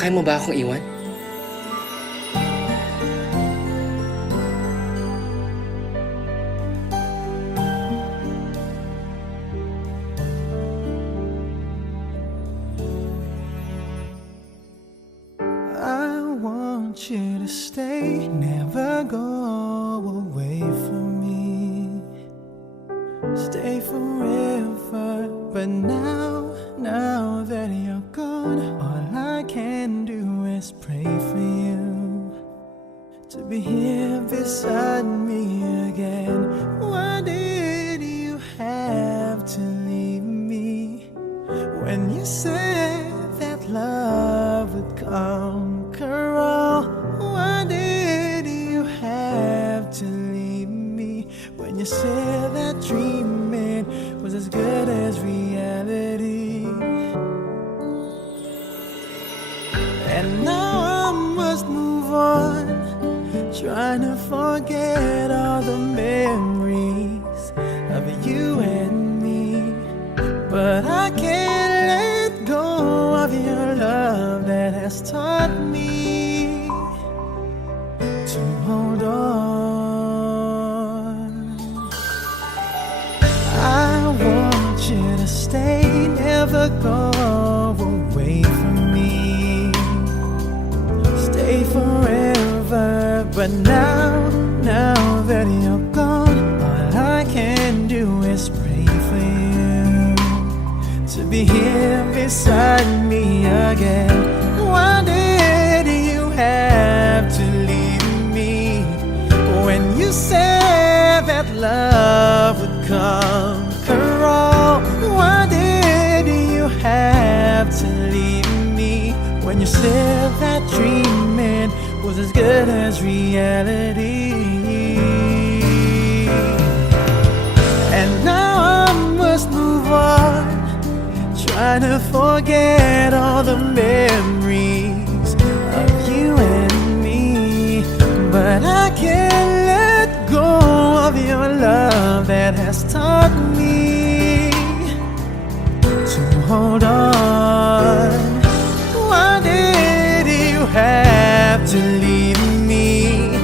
Kaya mo ba akong iwan? I want you to stay, never go away from me. Stay forever, but now that you're gone, all I can do is pray for you to be here beside me again. Why did you have to leave me when you said that love would conquer all? Why did you have to leave me when you said that dreaming was as good as reality? And now I must move on, trying to forget all the memories of you and me. But I can't let go of your love that has taught me to hold on. I want you to stay, never go away from me. Stay forever, but now that you're gone, all I can do is pray for you to be here beside me again. Why did you have to leave me when you said that love would conquer all? Why did you have to leave me when you said that dreaming was as good as reality? And now I must move on, trying to forget all the memories of you and me. But I can't let go of your love that has taught me to hold on. Why did you have to leave me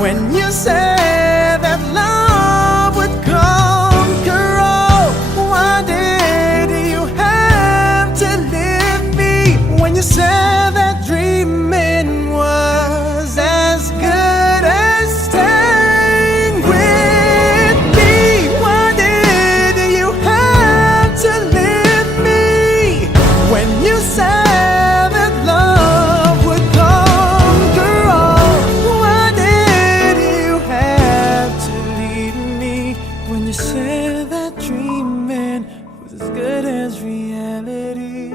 when you said that love would conquer all? Why did you have to leave me when you said that dreaming was as good as staying with me? Why did you have to leave me when you said that love would conquer all? Why did you have to leave me when you said that dreaming was as good as reality?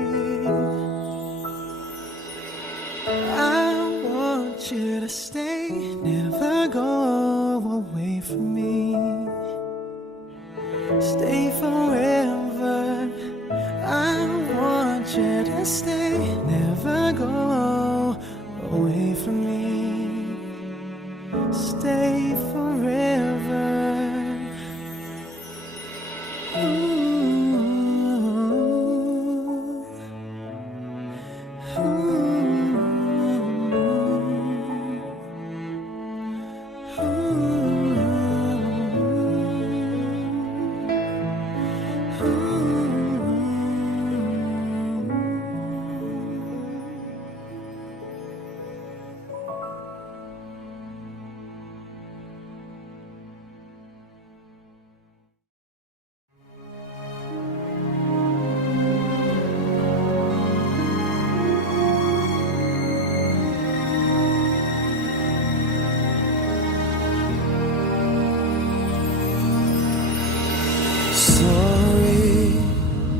I want you to stay, never go away from me. Stay forever. I want you to stay, never go away from me. Stay forever. Sorry,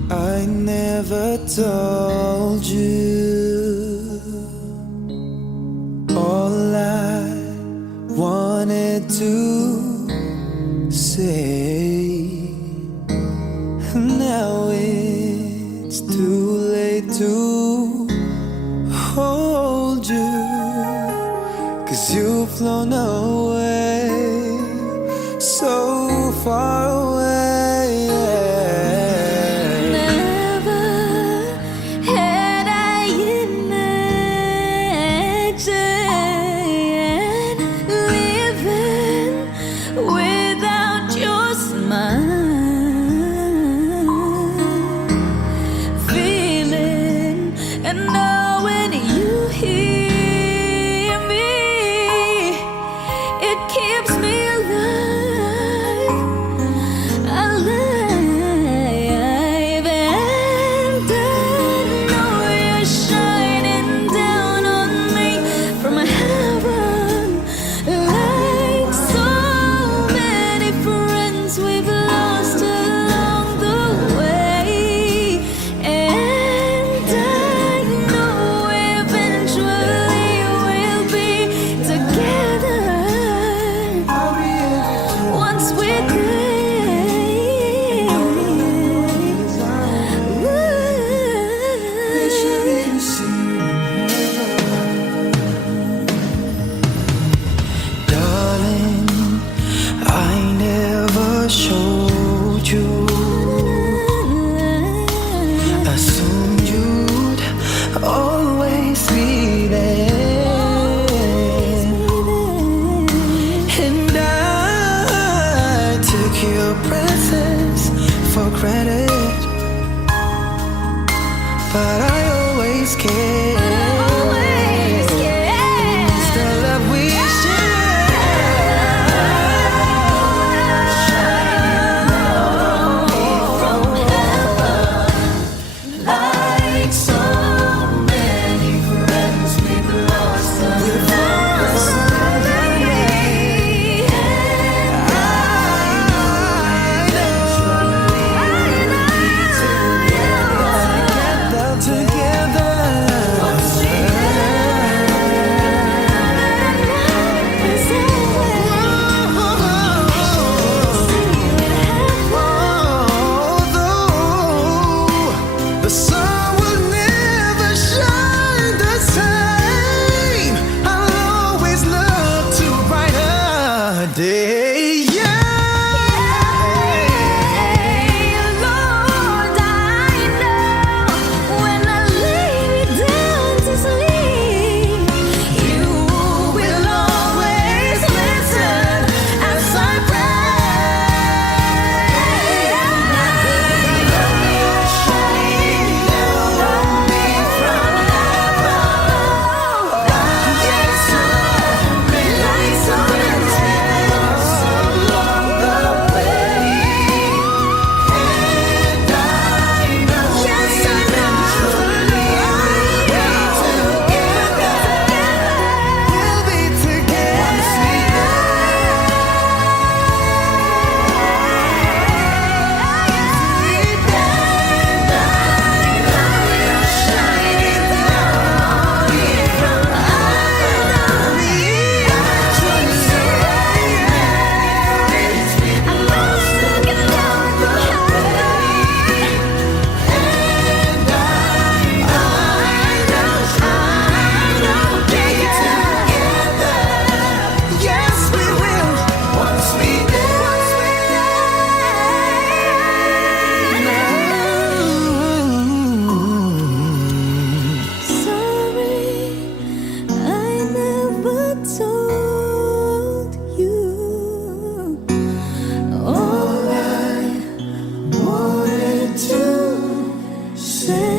I never told you all I wanted to say. Now it's too late to hold you, 'cause you've flown away, so far away. Never had I imagined but I always care. It's the love we share. Like so many friends we've lost the sun will never shine the same. I'll always look to brighter day. Yeah. Lord, I know when I lay me down to sleep, you will always listen as I We'll be Yes, we will. Once we Sorry, I never told you all I wanted to say.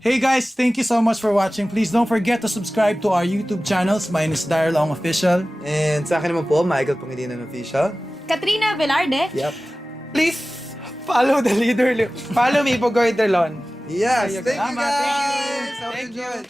Hey guys, thank you so much for watching. Please don't forget to subscribe to our YouTube channels. Mine is Daryl Ong Official. And sa akin naman po, Michael Pangilinan Official. Katrina Velarde. Yep. Please follow the leader. Follow me, Pugoy Delon. Yes, thank you Salamat. guys! Hope Thank you you. enjoyed.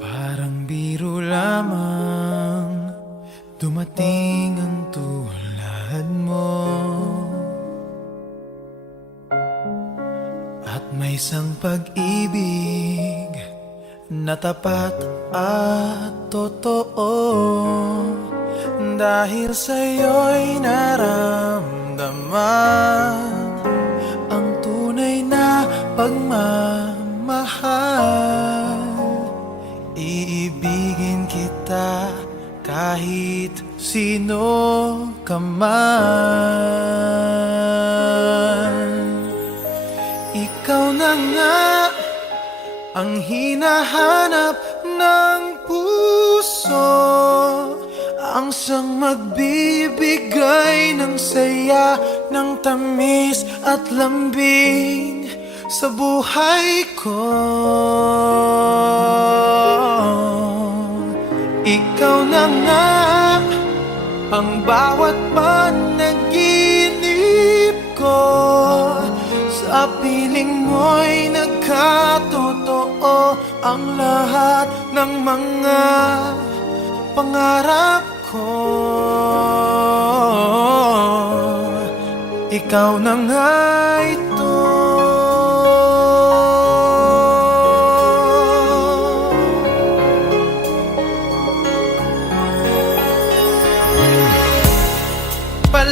Parang biro lamang dumating ang tulad mo, at may isang pag-ibig na tapat at totoo. Dahil sa'yo'y naramdaman ang tunay na pagmamahal. Iibigin kita kahit sino ka man. Ikaw na nga ang hinahanap ng puso, ang siyang magbibigay ng saya, ng tamis at lambing sa buhay ko. Ikaw na nga ang bawat panaginip ko, sa piling mo'y nagkatotoo ang lahat ng mga pangarap ko. Ikaw na nga ito.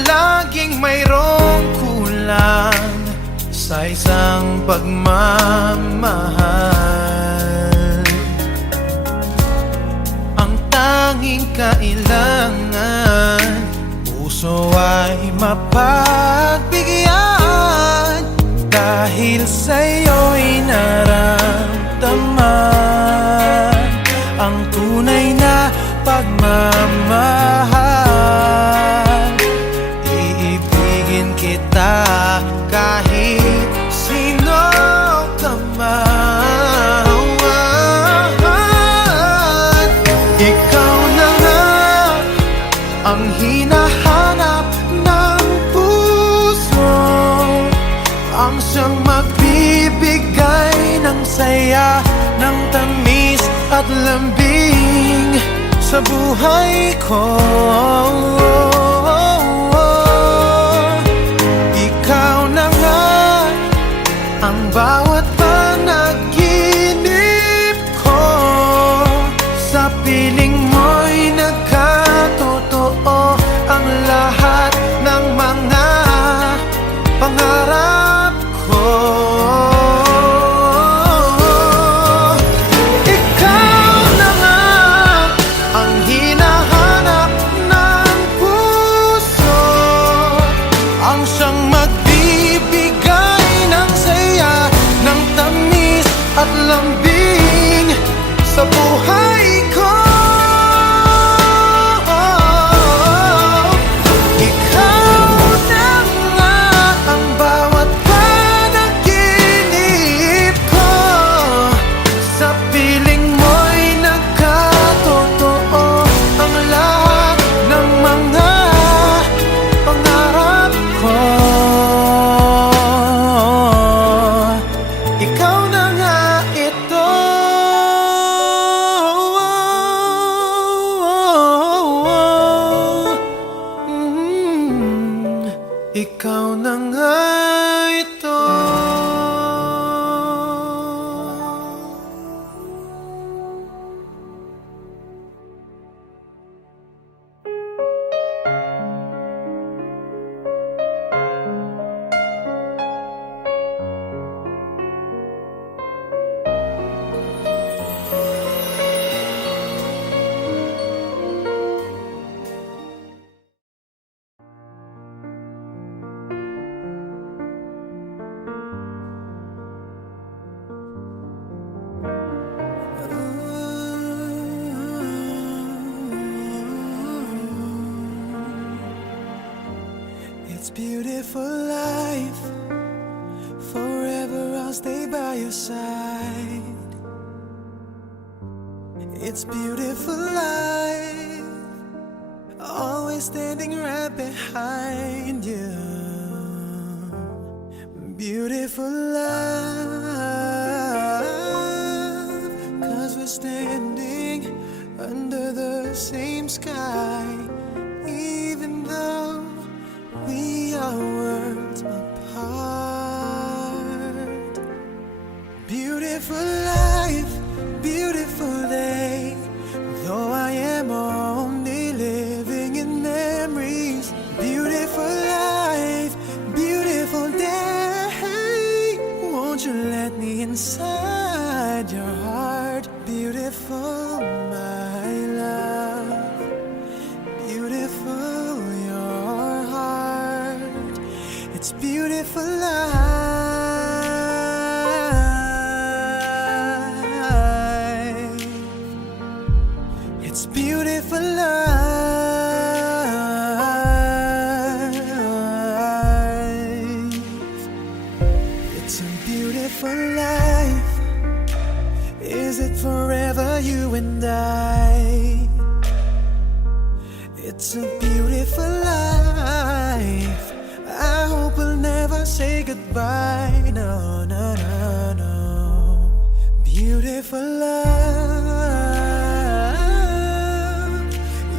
laging mayroong kulang sa isang pagmamahal. Ang tanging kailangan, puso ay mapagbigyan, dahil sa'yo'y naramdaman ang tunay na pagmamahal. Iibigin kita kahit sino ka man. Ikaw na nga ang hinahanap ng puso, ang siyang magbibigay ng saya, ng tamis at lambing sa buhay ko. Ikaw na nga ang bawat panaginip ko, sa piling mo'y nagkatotoo ang lahat ng mga pangarap ko. Ikaw na nga ang hinahanap ng puso, ang siyang magbibigay ng saya, ng tamis at lambing sa buhay ko. Ikaw na nga ang bawat panaginip ko, sa piling mo'y nagkatotoo ang lahat ng mga pangarap ko. Ikaw na nga ito. Ikaw na nga ito. It's beautiful life, forever I'll stay by your side. It's beautiful life, always standing right behind you. Beautiful love, 'cause we're standing under the same sky, even though we are worlds apart. Beautiful life, beautiful day, though I am only living in memories. Beautiful life, beautiful day, won't you let me inside your heart? Beautiful, my love, beautiful your heart. It's beautiful life. It's beautiful life. It's a beautiful life. Is it forever, you and I? It's a beautiful life. I hope we'll never say goodbye. No, no, no, no. Beautiful love.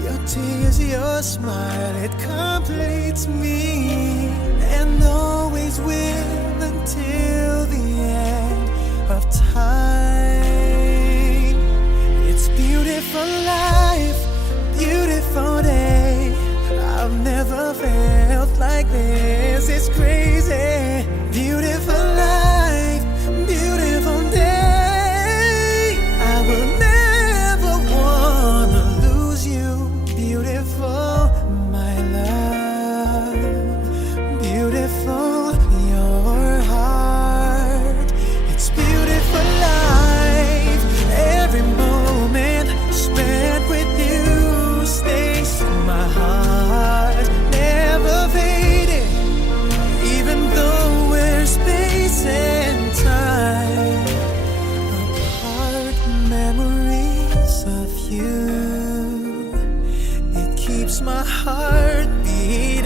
Your tears, your smile, it completes me, and always will until the end of time. It's beautiful life, beautiful day. I've never felt keeps my heart beating.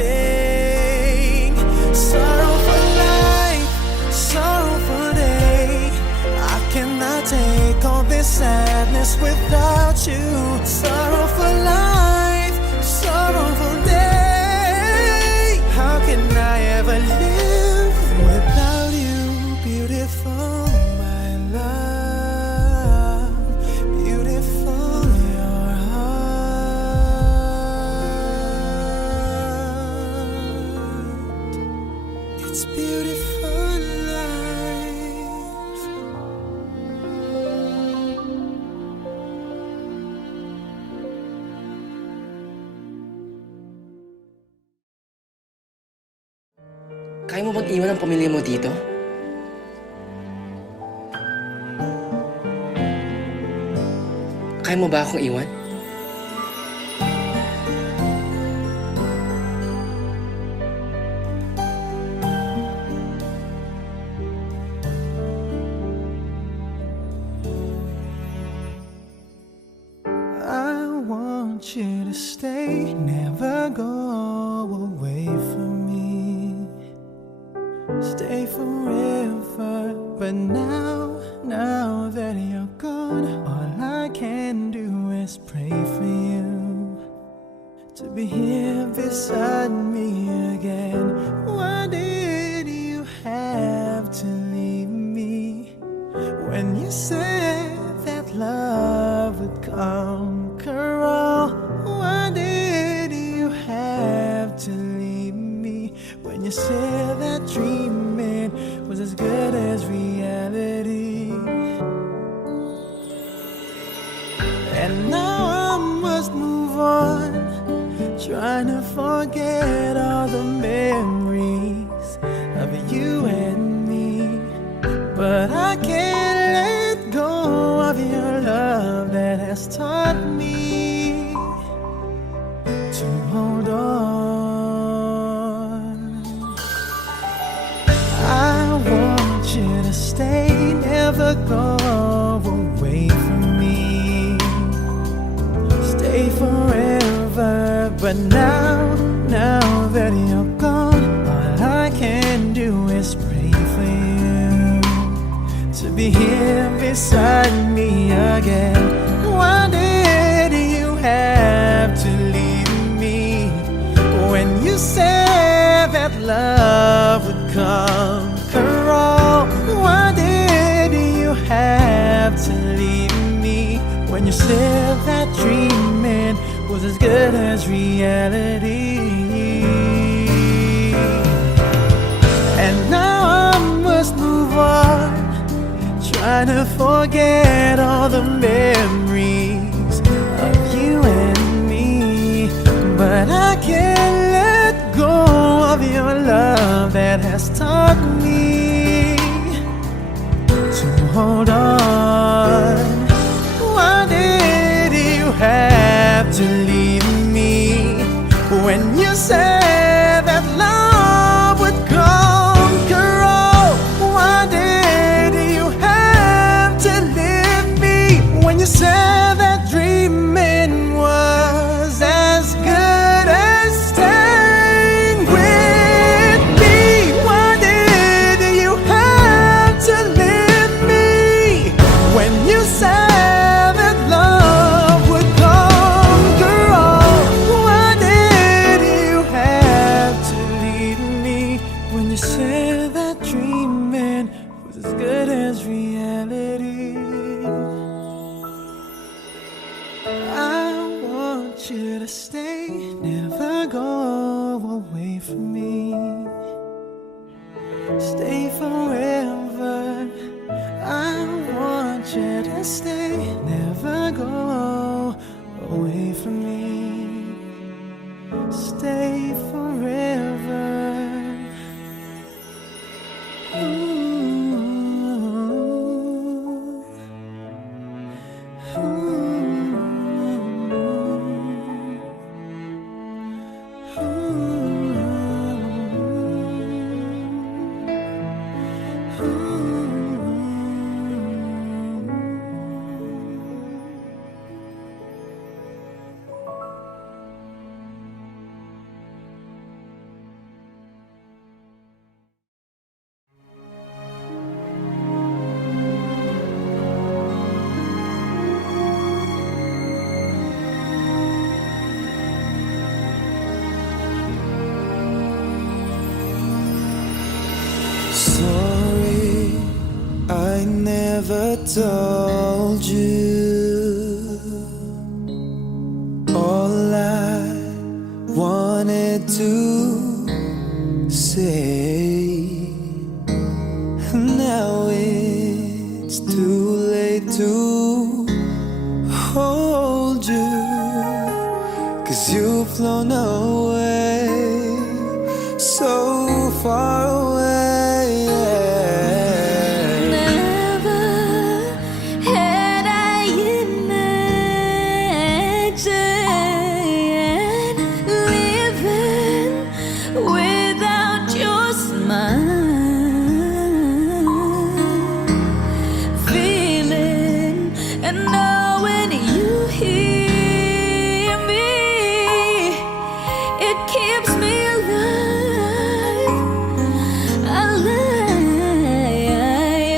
Sorrow for life, sorrow for day. I cannot take all this sadness without you. Sorrow for life, sorrow for day. How can I ever live without you, beautiful, my love, beautiful, your heart. It's beautiful life. Kaya mo bang iwan ang pamilya mo dito? Kaya mo ba akong iwan? I want you to stay, never go away from me. Stay forever, but now that you're gone, all I can do is pray for you to be here beside me again. Why did you have to leave me when you said that love would conquer all? Why did you have to leave me when you said that dreaming was as good as reality? And now I must move on, trying to forget all the memories of you and me. But I can't let go of your love that has taught me to hold on. I want you to stay, never go away from me. Stay forever, but now that you're gone, all I can do is pray for you to be here beside me again. Why did you have to leave me when you said that love would conquer all? Why did you have to leave me when you said that dreaming was as good as reality? And now I must move on, trying to forget all the memories of you and me. But I can't let go of your love that has taught me to hold on. Why did you have to leave me when you said that love would conquer all? Why did you have to leave me when you said that dreaming was as good as staying with me? Why did you have to leave me when you said that love would conquer all? Why did you have to leave me when you said that dreaming was as good as reality? I want you to stay, never go away from me. Stay forever. I want you to stay, never go away from me. Stay forever. told you all I wanted to say. Now it's too late to hold you, 'cause you've flown away, so far away. Never had I imagined living without your smile, feeling and knowing you hear me, it keeps me alive, alive.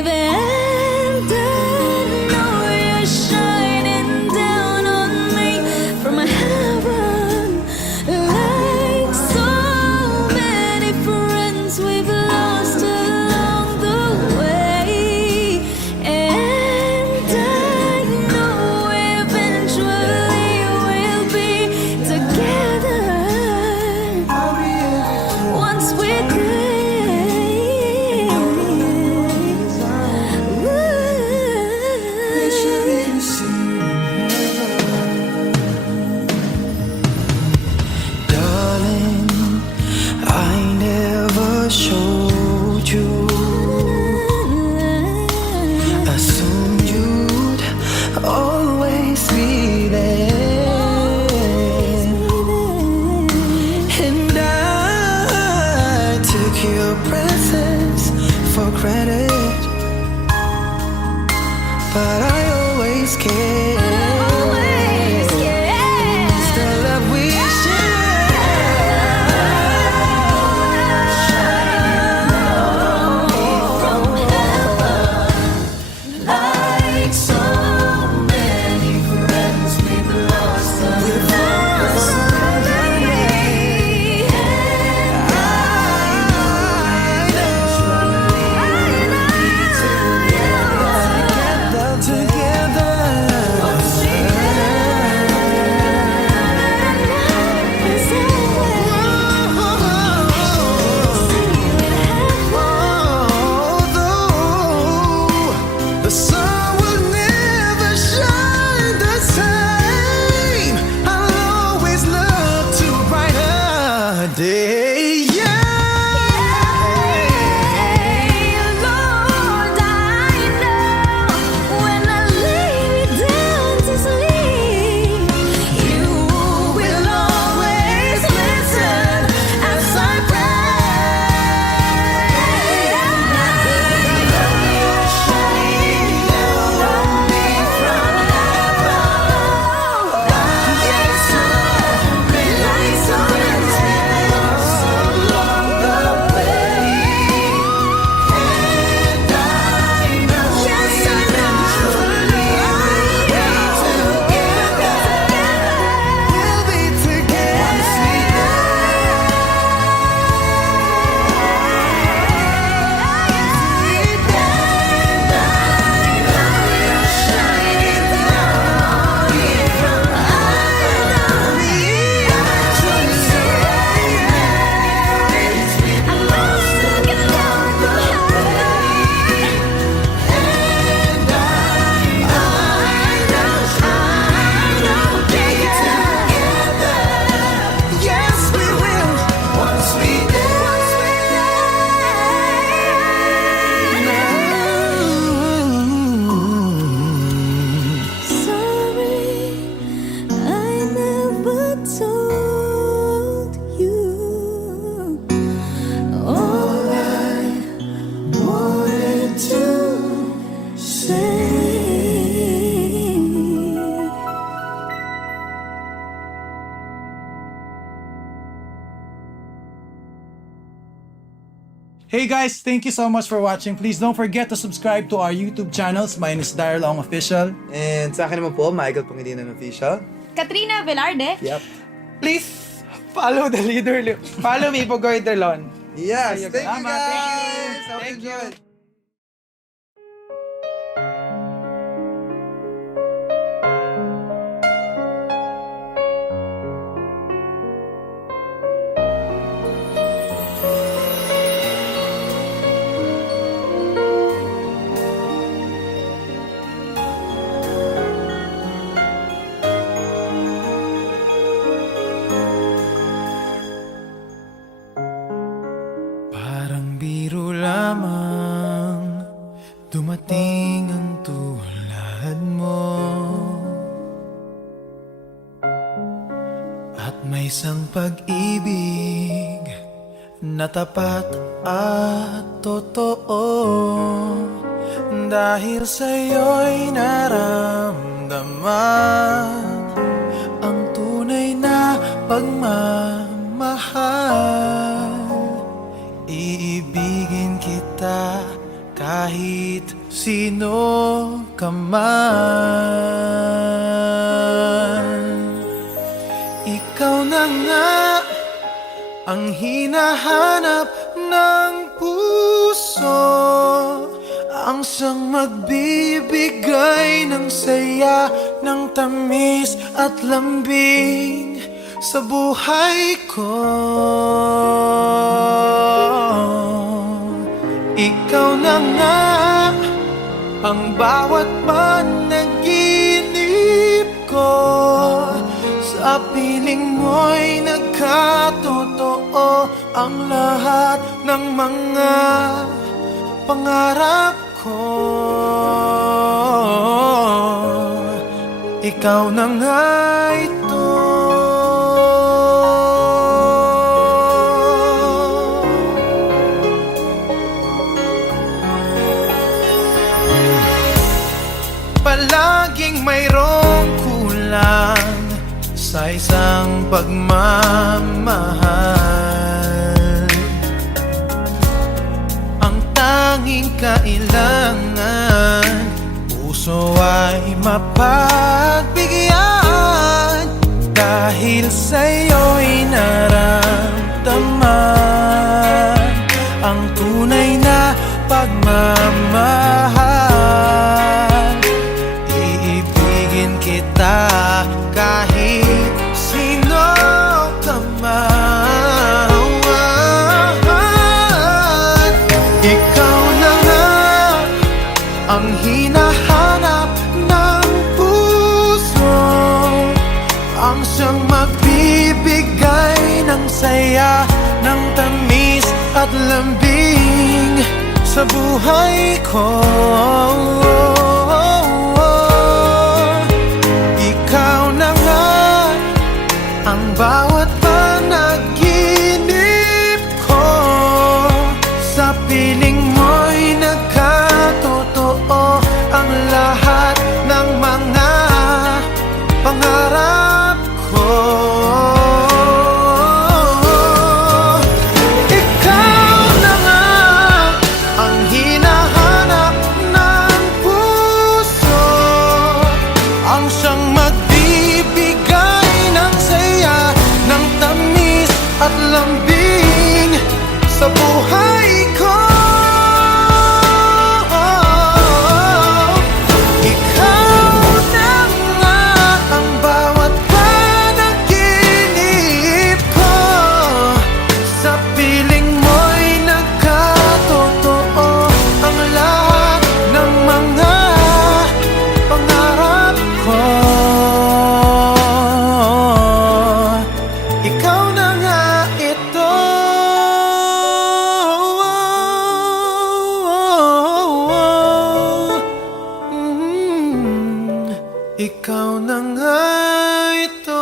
And I know you're shining down on me from heaven, like so many friends we've lost along the way. And I know eventually we'll be together once we're there. Darling, I never showed you. Assumed you'd always be there, and I took your presence for granted, but I always cared. Always care. The love we Like so many friends we've lost the sun will never shine the same. I'll always look to a brighter day. Lord, I know when I lay me down to sleep, you will always listen as I We'll be Yes, we will. Once we Sorry, I never told you all I wanted to say. Hey guys, thank you so much for watching. Please don't forget to subscribe to our YouTube channels. Mine is Daryl Ong Official. And sa akin naman po, Michael Pangilinan Official. Katrina Velarde. Yep. Please follow the leader. Follow me, Pugoy Derlon. Yes, thank you Salamat. guys! Hope Thank you you. enjoyed. biro lamang dumating ang tulad mo. At may isang pag-ibig na tapat at totoo. Dahil sa'yo'y naramdaman ang tunay na pagmamahal. Iibigin kita kahit sino ka man. Ikaw na nga ang hinahanap ng puso, ang siyang magbibigay ng saya, ng tamis at lambing sa buhay ko. Ikaw na nga ang bawat panaginip ko, sa piling mo'y nagkatotoo ang lahat ng mga pangarap ko. Ikaw na nga ito. Palaging mayroong kulang sa isang pagmamahal. Ang tanging kailangan, puso ay mapagbigyan. Dahil sa'yo'y naramdaman ang tunay na pagmamahal. Iibigin kita kahit sino ka man. Ikaw na nga ang hinahanap ng puso, ang siyang magbibigay ng saya, ng tamis at lambing sa buhay ko. Ikaw na nga ang bawat panaginip ko, sa piling mo'y nagkatotoo ang lahat ng mga pangarap ko. Ikaw na nga ang hinahanap ng puso, ang siyang magbibigay ng saya, ng tamis at lambing sa buhay ko. Ikaw na nga ang bawat panaginip ko, sa piling mo'y nagkatotoo ang lahat ng mga pangarap ko. Ikaw na nga ito. Ikaw na nga ito.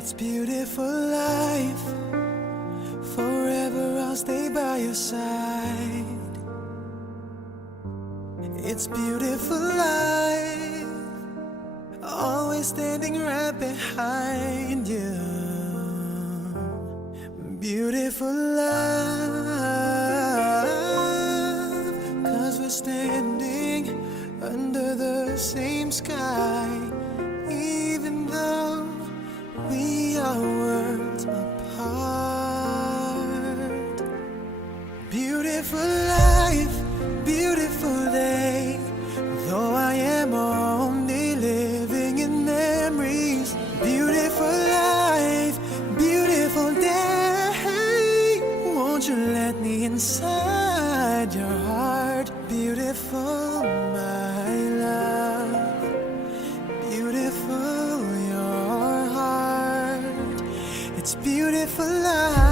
It's beautiful life. Forever I'll stay by your side. It's beautiful life. Always standing right behind you. Beautiful love. 'Cause we're standing same sky, even though we are worlds apart. Beautiful life, beautiful day, though I am only living in memories. Beautiful life, beautiful day, won't you let me inside your heart? Beautiful, my love, beautiful your heart. It's beautiful life.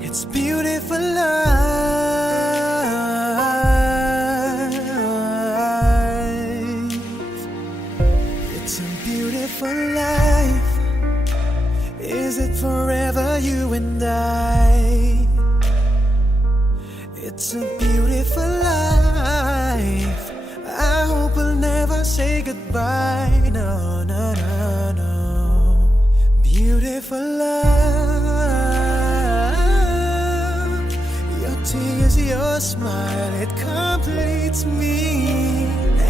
It's beautiful life. It's a beautiful life. Is it forever, you and I? It's a beautiful life. I hope we'll never say goodbye. No, no, no, no. Beautiful love. Your tears, your smile, it completes me,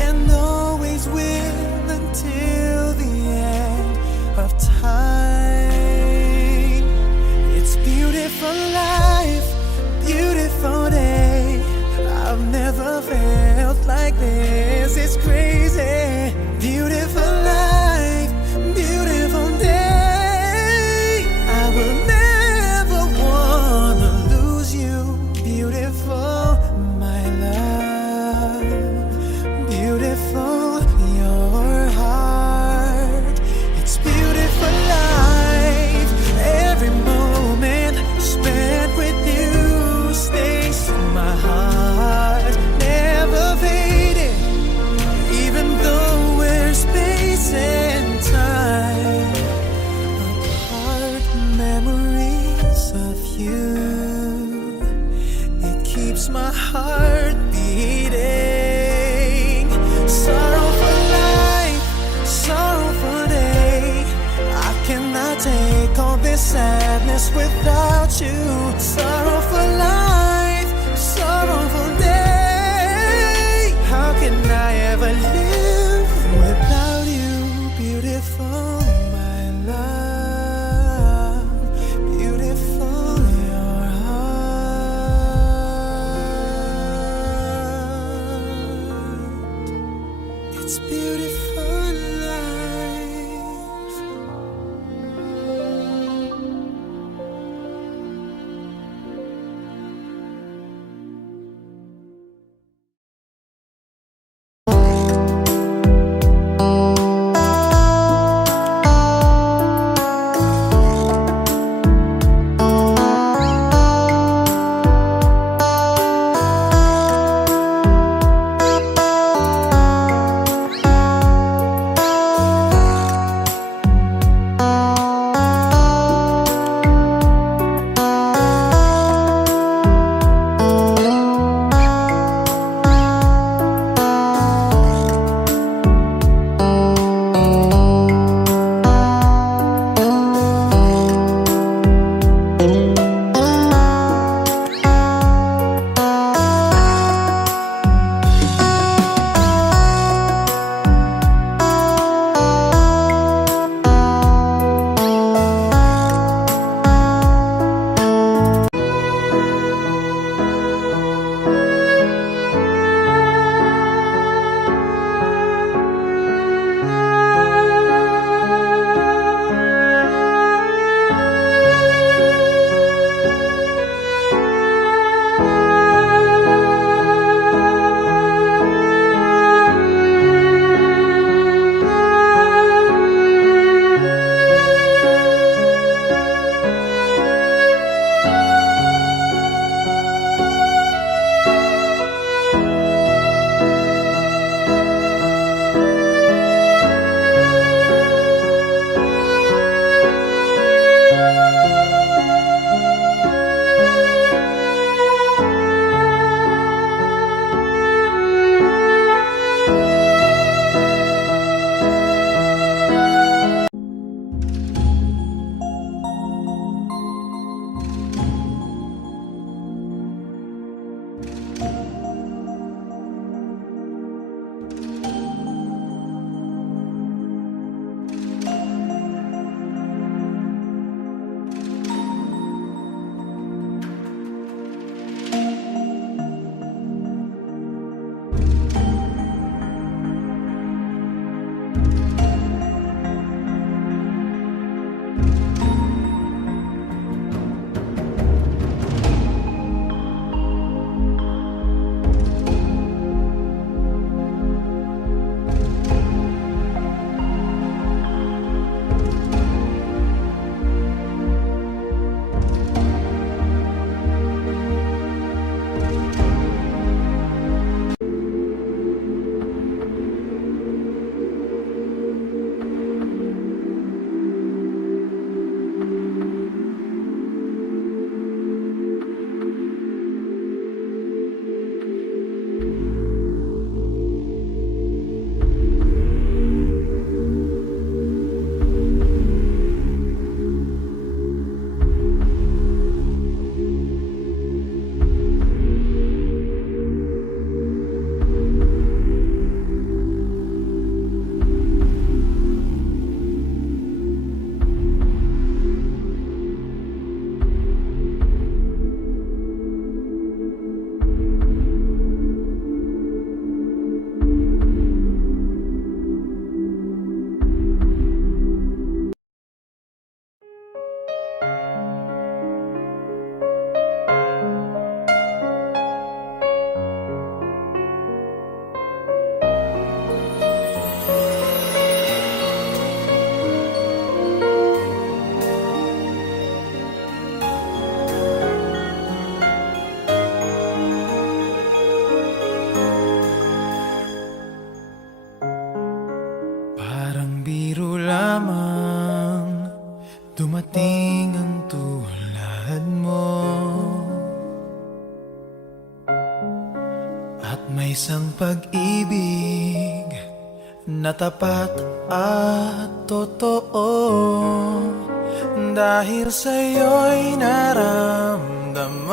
and always will until the end of time. It's beautiful life, beautiful day. I've never felt like this. It's crazy. Beautiful life, beautiful day. I will never wanna lose you. Beautiful, my love. Beautiful, your heart. It's beautiful life. Every moment spent with you stays in my heart, never fading, even though we're space and time apart. Memories of you, it keeps my heart beating. Sorrowful life, sorrowful day, I cannot take all this sadness without you. Sorrowful life, sorrowful day, how can I ever live without you? Beautiful, my love, beautiful your heart. It's beautiful life. dumating ang tulad mo. At may isang pag-ibig na tapat at totoo. Dahil sa'yo'y naramdaman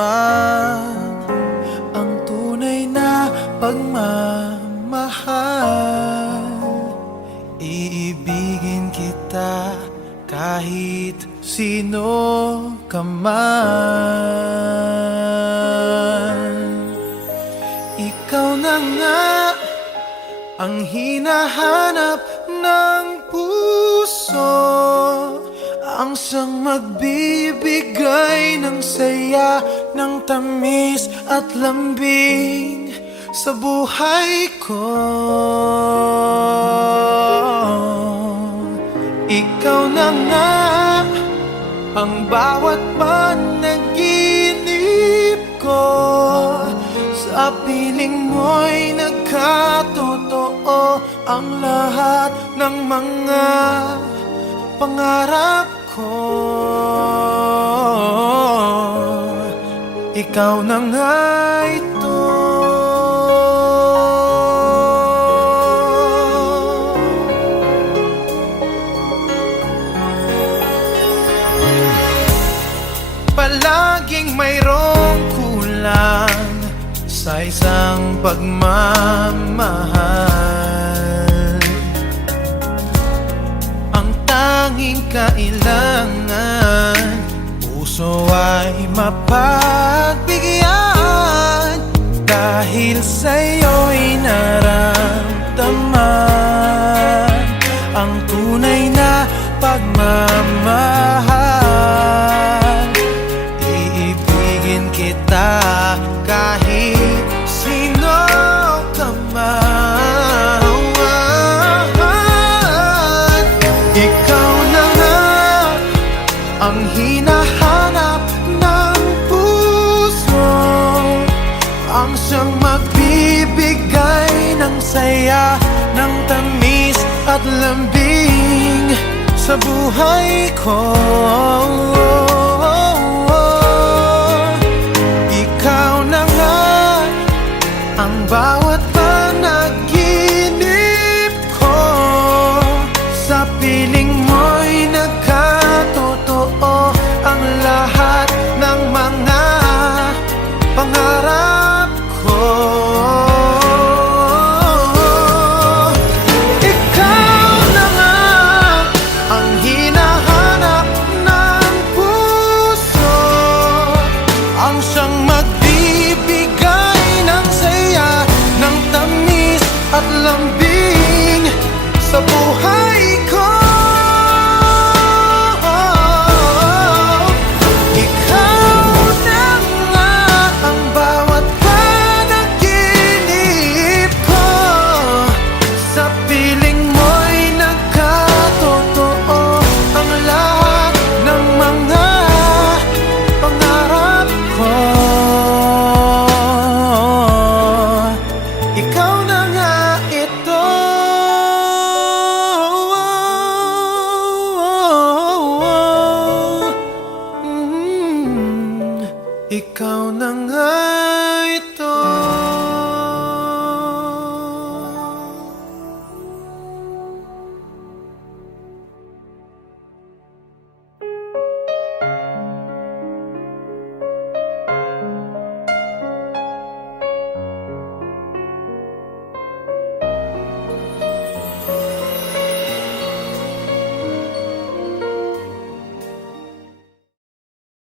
ang tunay na pagmamahal. Iibigin kita kahit sino ka man. Ikaw na nga ang hinahanap ng puso, ang siyang magbibigay ng saya, ng tamis at lambing sa buhay ko. Ikaw na nga ang bawat panaginip ko, sa piling mo'y nagkatotoo ang lahat ng mga pangarap ko. Ikaw na nga ito. Palaging mayroong kulang sa isang pagmamahal. Ang tanging kailangan, puso ay mapagbigyan. Dahil sa'yo'y naramdaman ang tunay na pagmamahal. Iibigin kita kahit sino ka man. Ikaw na nga ang hinahanap ng puso, ang siyang magbibigay ng saya, ng tamis at lambing sa buhay ko. Ikaw na nga ang bawat panaginip ko, sa piling mo'y nagkatotoo ang lahat ng mga pangarap ko. Ikaw na nga ang hinahanap ng puso, ang siyang magbibigay ng saya, ng tamis at lambing sa buhay ko. Ikaw na nga ang bawat panaginip ko, sa piling mo'y nagkatotoo ang lahat ng mga pangarap ko. Ikaw na nga ito. Ikaw na